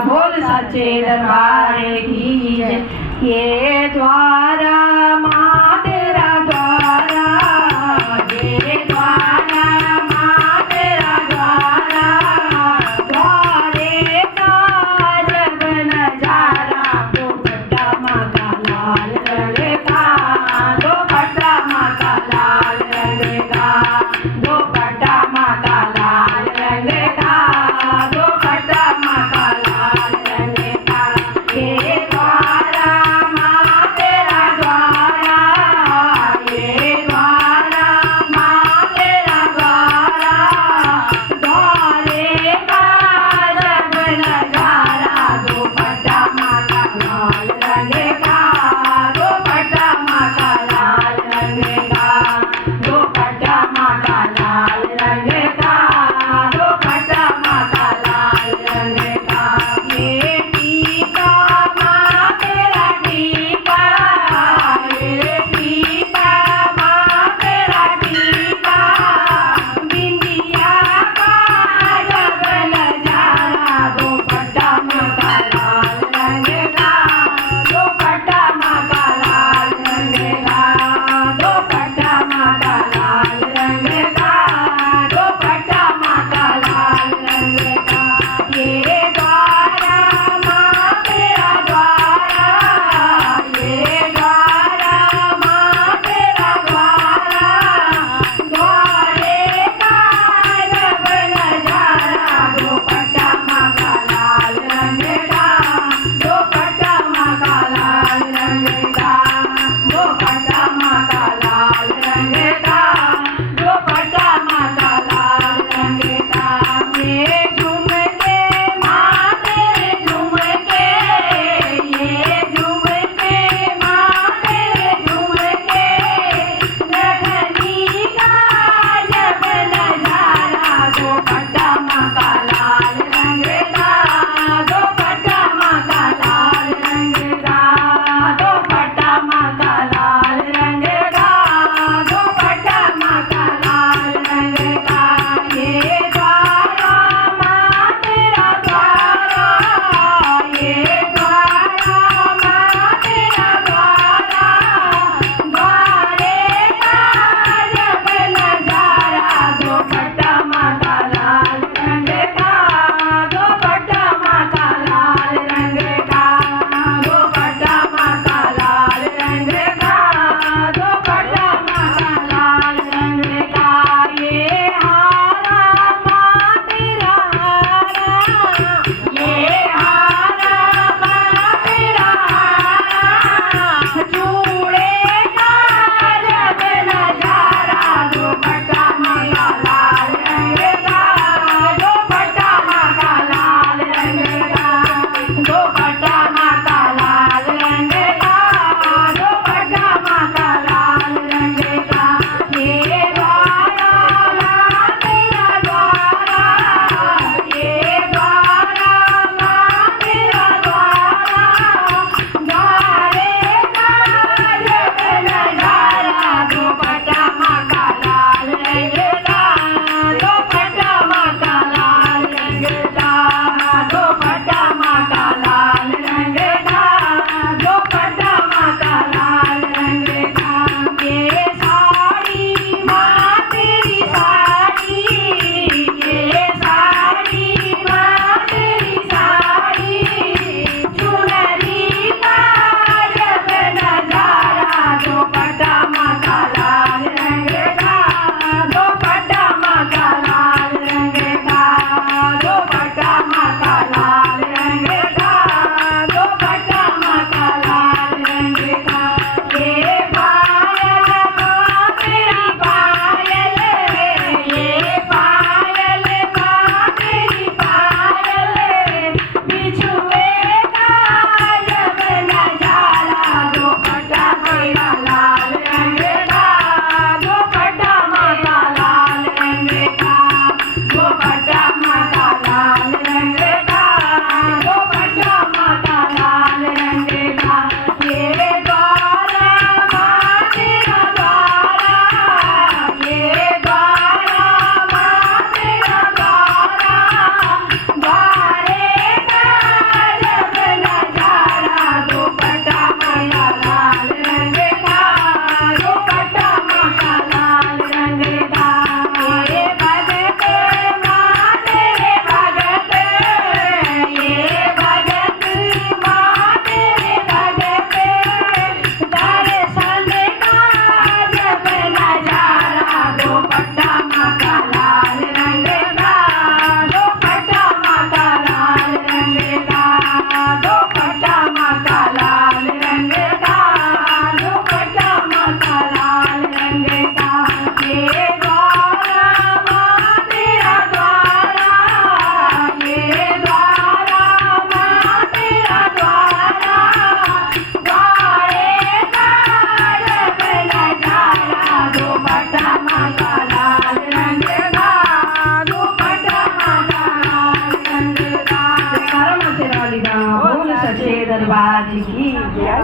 बोल सच्चे दरबार की जय। ये द्वारा माँ तेरा द्वारा, ये द्वारा माँ तेरा द्वारा, द्वारे का जब नजारा, दुपट्टा माँ का लाल रंग का, दुपट्टा माँ का लाल रंग का, दुपट्टा माँ का लाल रंग का, दुपट्टा माँ का लाल रंग का। ये द्वारा माँ तेरा द्वारा, ये द्वारा माँ तेरा द्वारा, द्वारे का जब नजारा, दुपट्टा माँ का लाल रंग का, दुपट्टा माँ का लाल रंग का, दुपट्टा माँ का लाल रंग का, दुपट्टा माँ का लाल रंग का। ये टीका माँ तेरा टीका, ये टीका माँ तेरा टीका, बिंदिया का जब नजारा, दुपट्टा माँ का लाल रंग का, दुपट्टा माँ का लाल रंग का, दुपट्टा माँ का लाल रंग का, दुपट्टा माँ का लाल रंग का। ये द्वारा माँ तेरा द्वारा, ये द्वारा माँ तेरा द्वारा, द्वारे का जब नजारा, दुपट्टा माँ का लाल रंग का, दुपट्टा माँ का लाल रंग का, दुपट्टा माँ का लाल रंग का, दुपट्टा माँ का लाल रंग का। ये झुमके माँ तेरे झुमके, ये झुमके माँ तेरे झुमके, नथनी का जब नजारा, दुपट्टा माँ का लाल रंग का, दुपट्टा माँ का लाल रंग का, दुपट्टा माँ का लाल रंग का, दुपट्टा माँ का लाल रंग का। ये द्वारा माँ तेरा द्वारा, ये द्वारा माँ तेरा द्वारा, द्वारे का जब नजारा, दुपट्टा माँ का लाल रंग का, दुपट्टा माँ का लाल रंग का, दुपट्टा माँ का लाल रंग का, दुपट्टा माँ का लाल रंग का। ये हारा माँ तेरा हारा, ये हारा माँ तेरा हारा, चूड़े का जब नजारा, दुपट्टा माँ का लाल रंग का, दुपट्टा माँ का लाल रंग का, दुपट्टा माँ का लाल रंग का, दुपट्टा माँ का लाल रंग का। ये द्वारा माँ तेरा द्वारा, ये द्वारा माँ तेरा द्वारा, द्वारे का जब नजारा, दुपट्टा माँ का लाल रंग का, दुपट्टा माँ का लाल रंग का, दुपट्टा माँ का लाल रंग का, दुपट्टा माँ का लाल रंग का। ये साड़ी माँ तेरी साड़ी, ये साड़ी माँ तेरी साड़ी, चुनरी का जब नजारा, दुपट्टा माँ का लाल रंग का, दुपट्टा माँ का लाल रंग का, दुपट्टा माँ का लाल रंग का, दुपट्टा माँ का लाल रंग का। ये पायल माँ तेरी पायल, ये पायल माँ तेरी पायल, बिछुए का जब नजारा, दुपट्टा तेरा लाल रंग का, दुपट्टा माँ का लाल रंग का, दुपट्टा माँ का लाल रंग का, दुपट्टा माँ का लाल रंग का। ये द्वारा माँ तेरा द्वारा, ये द्वारा माँ तेरा द्वारा, द्वारे का લીધા. બોલ સચ્ચે દરબાર કી જય.